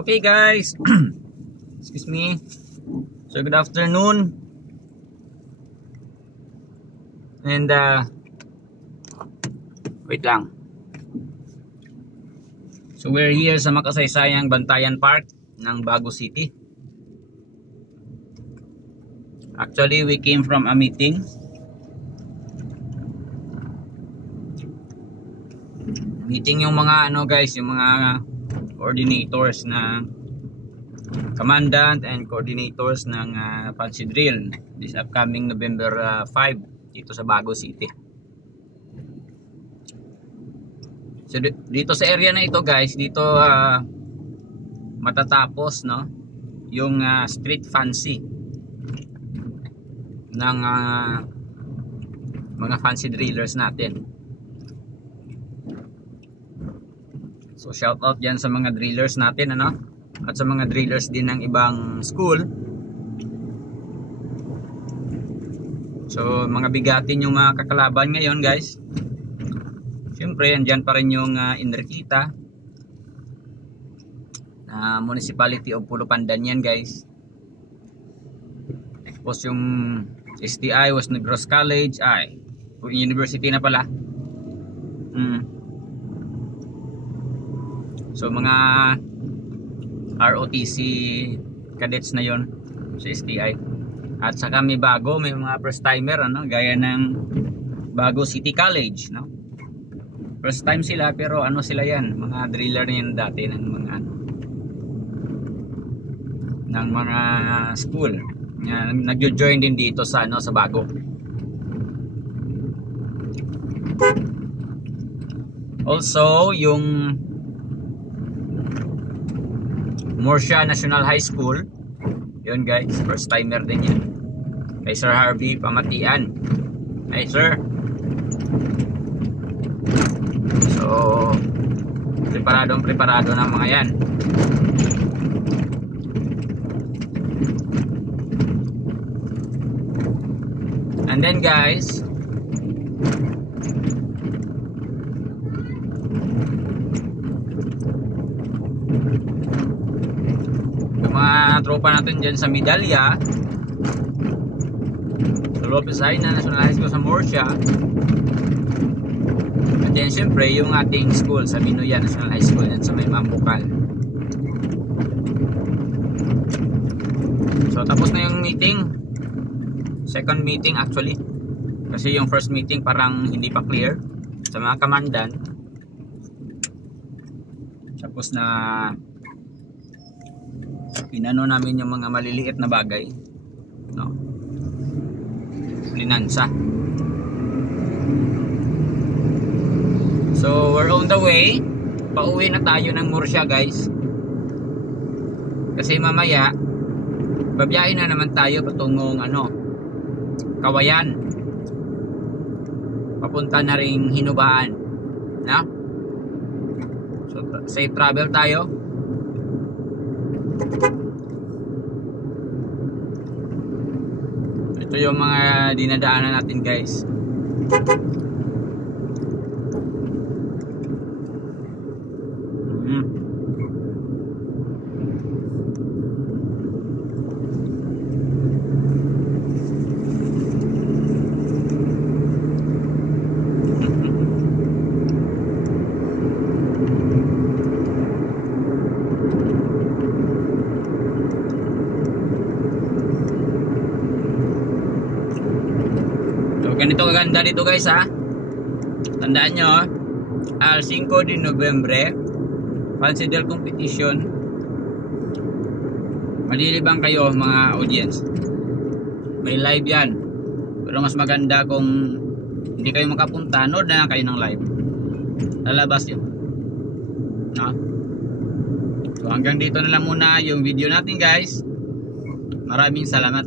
Okay guys, excuse me. So good afternoon. And wait lang. So we're here sa makasaysayang Bantayan Park ng Bago City. Actually, we came from a meeting. Meeting yung mga guys, yung mga coordinators na commandant and coordinators ng Fancy Drill this upcoming November 5 dito sa Bago City. So dito sa area na ito guys, dito matatapos yung street fancy ng mga fancy drillers natin. So shout out diyan sa mga drillers natin at sa mga drillers din ng ibang school. So mga bigatin yung mga kakalaban ngayon guys. Siyempre andyan pa rin yung Enriqueta na Municipality of Pulupandan yan guys. Tapos yung STI was Negros College, university na pala. So mga ROTC cadets na yon sa STI. At saka may bago, may mga first timer gaya ng Bago City College, First time sila pero sila yan, mga driller na yan dati ng mga school. Nagjo-join din dito sa sa Bago. Also, yung Murcia National High School, yun guys, first timer din yan. Kay Sir Harvey Pamatian. Hi sir. So preparado ng mga yan. And then guys, yung mga tropa natin dyan sa Medalya, sa Lopez Haina National High School sa Murcia, at then syempre yung ating school sa Minoya National High School yan sa may Mambukal. So tapos na yung meeting, second meeting actually, kasi yung first meeting parang hindi pa clear sa mga commandant. Tapos na pinano namin yung mga maliliit na bagay, linansa. So we're on the way, pauwi na tayo ng Murcia guys, kasi mamaya babiyahin na naman tayo patungong Kawayan, papunta na ring Hinubaan, so safe travel tayo. Ito yung mga dinadaanan natin guys. Ganito kaganda dito guys tandaan nyo al 5 de Nobyembre Fancy Drill Competition. Malilibang kayo mga audience, may live yan, pero mas maganda kung hindi kayo makapunta, nood na lang kayo ng live, lalabas yun. So hanggang dito na lang muna yung video natin guys. Maraming salamat.